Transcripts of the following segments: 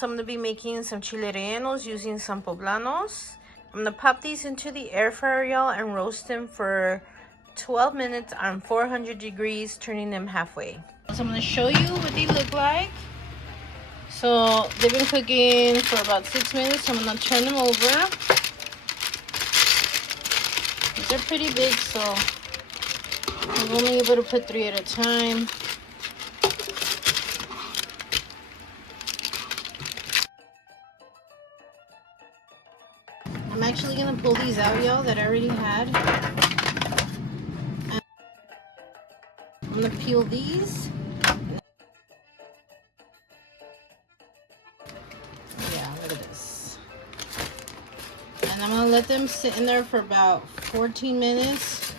So I'm going to be making some chile rellenos using some poblanos. I'm going to pop these into the air fryer, y'all, and roast them for 12 minutes on 400 degrees, turning them halfway. So I'm going to show you what they look like. So they've been cooking for about 6 minutes. So I'm going to turn them over. These are pretty big, so I'm only able to put 3 at a time. I'm actually going to pull these out, y'all, that I already had. And I'm going to peel these. Yeah, look at this. And I'm going to let them sit in there for about 14 minutes.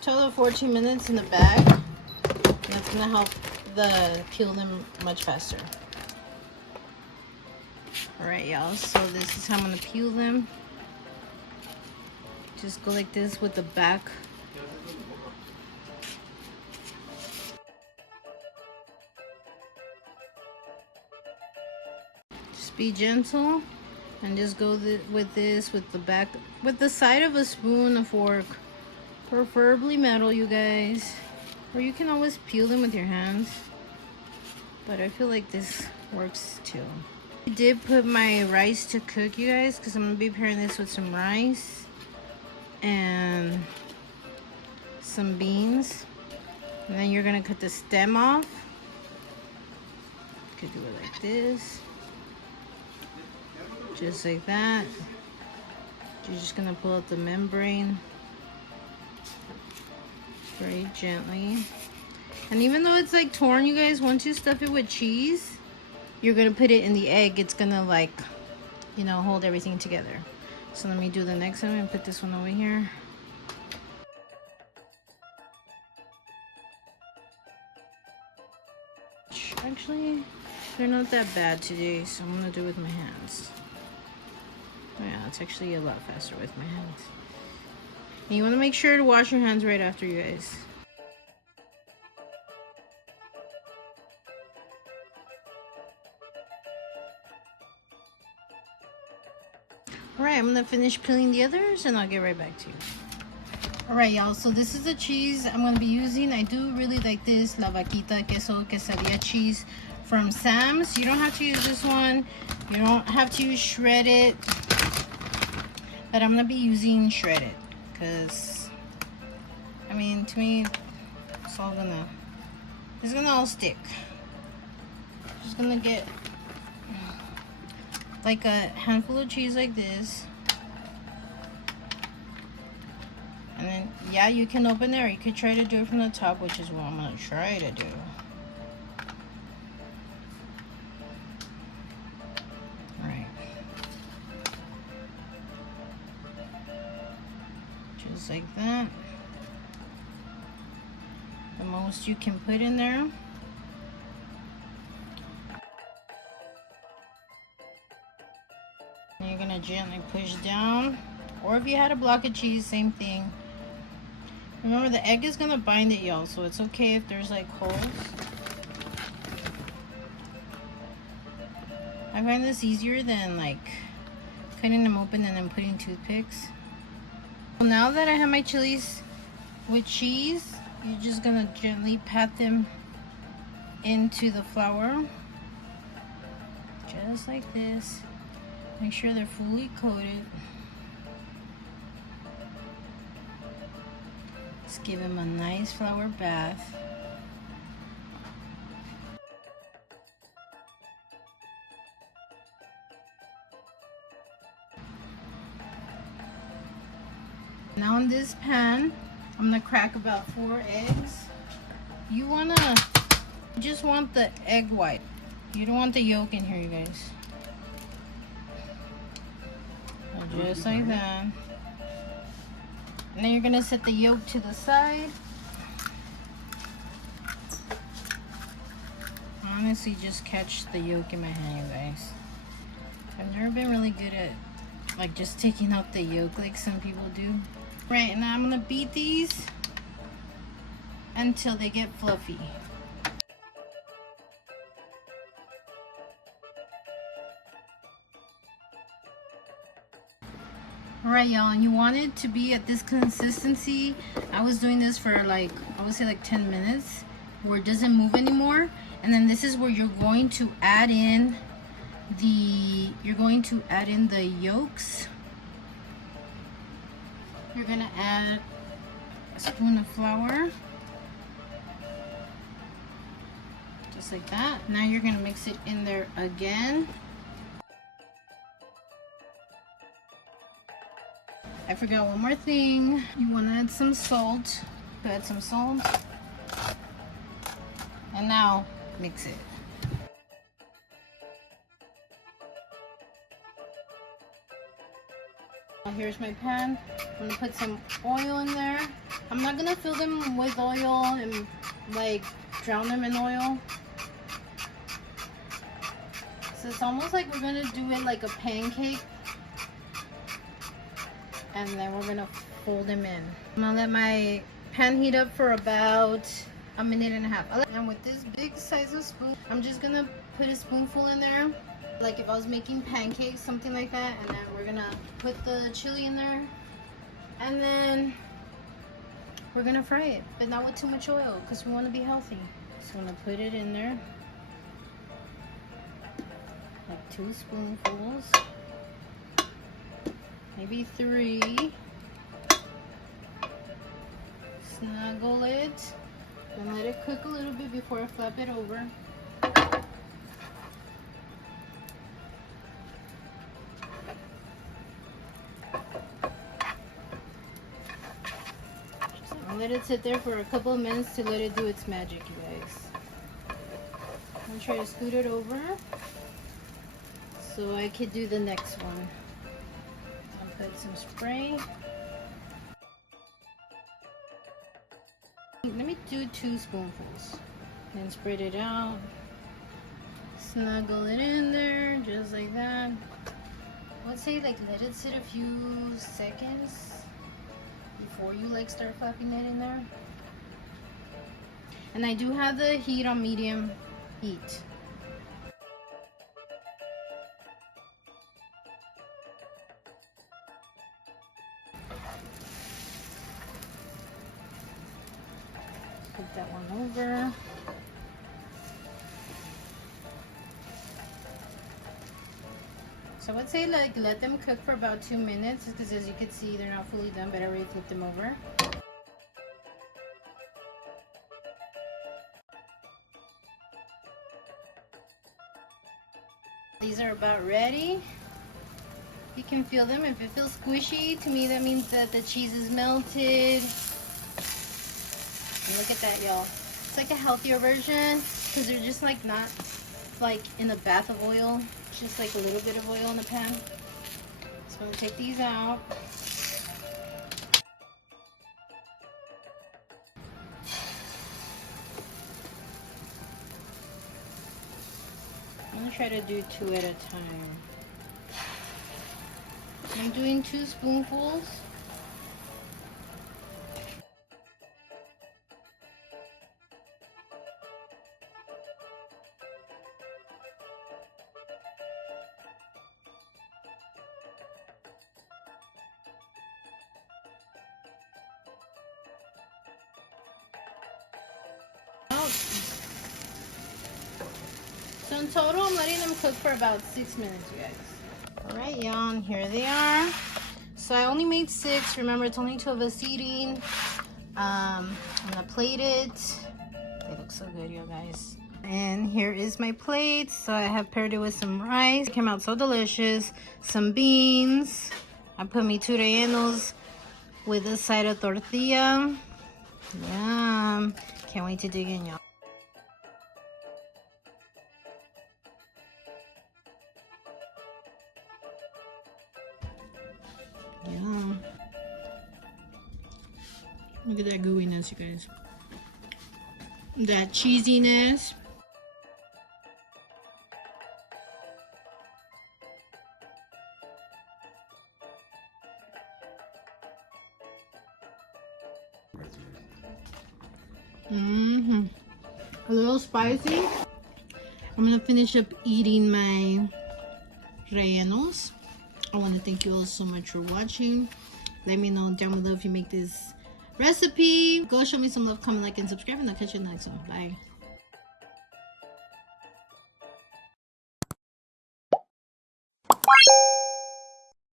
Total 14 minutes in the bag. And that's going to help peel them much faster. Alright, y'all, so this is how I'm going to peel them. Just go like this with the back. Just be gentle and just go with the back, with the side of a spoon, a fork, preferably metal, you guys. Or you can always peel them with your hands, but I feel like this works too. I did put my rice to cook, you guys, because I'm going to be pairing this with some rice and some beans. And then you're gonna cut the stem off. You could do it like this, just like that. You're just gonna pull out the membrane very gently. And even though it's like torn, you guys, once you stuff it with cheese, you're gonna put it in the egg. It's gonna, like, you know, hold everything together. So let me do the next one and put this one over here. Actually, they're not that bad today, so I'm gonna do it with my hands. Oh yeah, it's actually a lot faster with my hands. And you want to make sure to wash your hands right after, you guys. Alright, I'm gonna finish peeling the others and I'll get right back to you. Alright, y'all, so this is the cheese I'm gonna be using. I do really like this La Vaquita Queso Quesadilla cheese from Sam's. You don't have to use this one. You don't have to use shredded. But I'm gonna be using shredded because, I mean, to me, it's gonna all stick. Just gonna get like a handful of cheese like this. And then, yeah, you can open it, or you could try to do it from the top, which is what I'm gonna try to do. Alright. Just like that. The most you can put in there. And you're gonna gently push down. Or if you had a block of cheese, same thing. Remember, the egg is gonna bind it, y'all, so it's okay if there's like holes. I find this easier than like cutting them open and then putting toothpicks. Well, now that I have my chilies with cheese, you're just gonna gently pat them into the flour, just like this. Make sure they're fully coated. Let's give them a nice flour bath. Now in this pan, I'm gonna crack about 4 eggs. You just want the egg white. You don't want the yolk in here, you guys. So just like that. And then you're gonna set the yolk to the side. Honestly, just catch the yolk in my hand, you guys. I've never been really good at like just taking out the yolk like some people do. Right, now I'm gonna beat these until they get fluffy. Alright, y'all, and you want it to be at this consistency. I was doing this for like, I would say like 10 minutes where it doesn't move anymore. And then this is where you're going to add in the yolks. You're gonna add a spoon of flour. Just like that. Now you're gonna mix it in there again. I forgot one more thing. You want to add some salt. Add some salt. And now mix it. Here's my pan. I'm gonna put some oil in there. I'm not gonna fill them with oil and like drown them in oil. So it's almost like we're gonna do it like a pancake. And then we're gonna fold them in. I'm gonna let my pan heat up for about a minute and a half. And with this big size of spoon, I'm just gonna put a spoonful in there, like if I was making pancakes, something like that. And then we're gonna put the chili in there, and then we're gonna fry it, but not with too much oil because we want to be healthy. So I'm gonna put it in there, like 2 spoonfuls. Maybe 3. Snuggle it and let it cook a little bit before I flip it over. I'll let it sit there for a couple of minutes to let it do its magic, you guys. I'm gonna try to scoot it over so I could do the next one. Put some spray. Let me do 2 spoonfuls and spread it out. Snuggle it in there just like that. I would say like let it sit a few seconds before you like start flapping it in there. And I do have the heat on medium heat. Put that one over. So I would say like let them cook for about 2 minutes because as you can see they're not fully done, but I already flipped them over. These are about ready. You can feel them. If it feels squishy, to me that means that the cheese is melted. And look at that, y'all. It's like a healthier version because they're just like not like in a bath of oil. It's just like a little bit of oil in the pan. So I'm gonna take these out. I'm gonna try to do 2 at a time. I'm doing 2 spoonfuls. So in total, I'm letting them cook for about 6 minutes, you guys. All right, y'all, and here they are. So I only made 6. Remember, it's only 2 of us eating. I'm gonna plate it. They look so good, you guys. And here is my plate. So I have paired it with some rice. It came out so delicious. Some beans. I put me 2 rellenos with a side of tortilla. Yum. Can't wait to dig in, y'all. Yum. Look at that gooiness, you guys. That cheesiness. A little spicy. I'm gonna finish up eating my rellenos. I want to thank you all so much for watching. Let me know down below if you make this recipe. Go show me some love, comment, like, and subscribe, and I'll catch you in the next one. Bye.